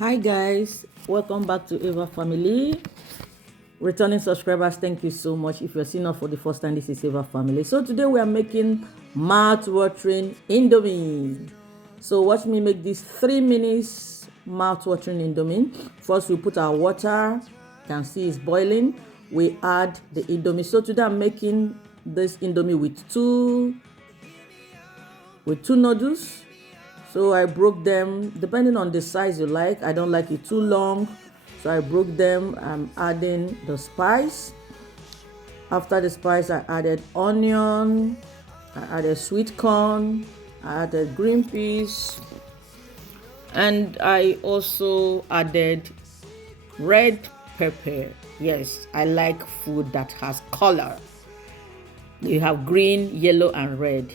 Hi guys, welcome back to Eva Family. Returning subscribers, thank you so much. If you're seeing us for the first time, this is Eva Family. So today we are making mouth-watering Indomie. So watch me make this 3 minutes mouth-watering Indomie. First we put our water, you can see it's boiling. We add the Indomie. So today I'm making this Indomie with two noodles. So I broke them depending on the size you like. I don't like it too long, so I broke them. I'm adding the spice. After the spice, I added onion, I added sweet corn, I added green peas, and I also added red pepper. Yes, I like food that has color. You have green, yellow, and red.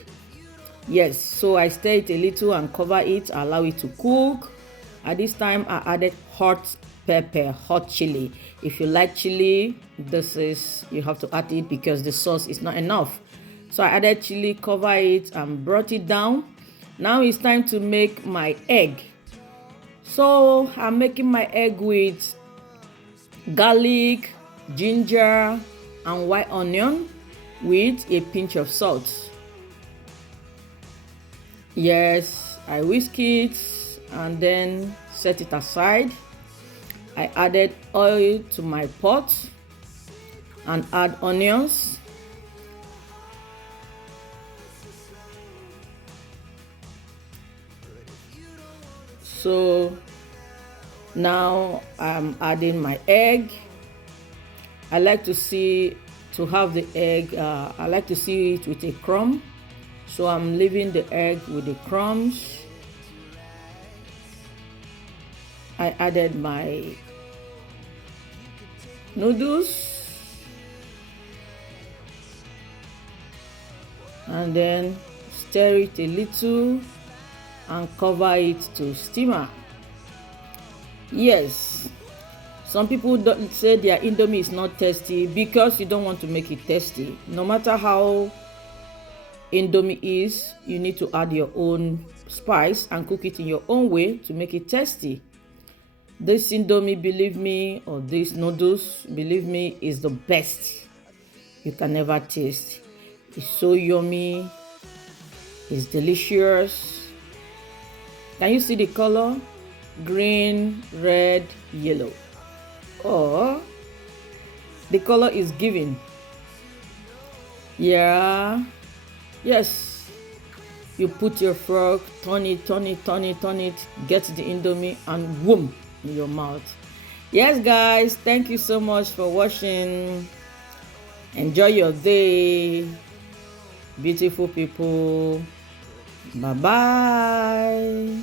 Yes, so I stir it a little and cover it, allow it to cook. At this time, I added hot pepper, hot chili. If you like chili, you have to add it because the sauce is not enough. So I added chili, cover it, and brought it down. Now it's time to make my egg. So I'm making my egg with garlic, ginger, and white onion with a pinch of salt. Yes, I whisk it and then set it aside. I added oil to my pot and add onions. So now I'm adding my egg. I like to have the egg, I like to see it with a crumb. So I'm leaving the egg with the crumbs. I added my noodles and then stir it a little and cover it to steamer. Yes, some people don't say their Indomie is not tasty because you don't want to make it tasty. No matter how Indomie is, you need to add your own spice and cook it in your own way to make it tasty. This Indomie, believe me, or these noodles, believe me, is the best you can ever taste. It's so yummy, it's delicious. Can you see the color? Green, red, yellow. Oh, the color is giving. Yeah. Yes, you put your fork, turn it, get the Indomie and boom, in your mouth. Yes, guys, thank you so much for watching. Enjoy your day, beautiful people. Bye-bye.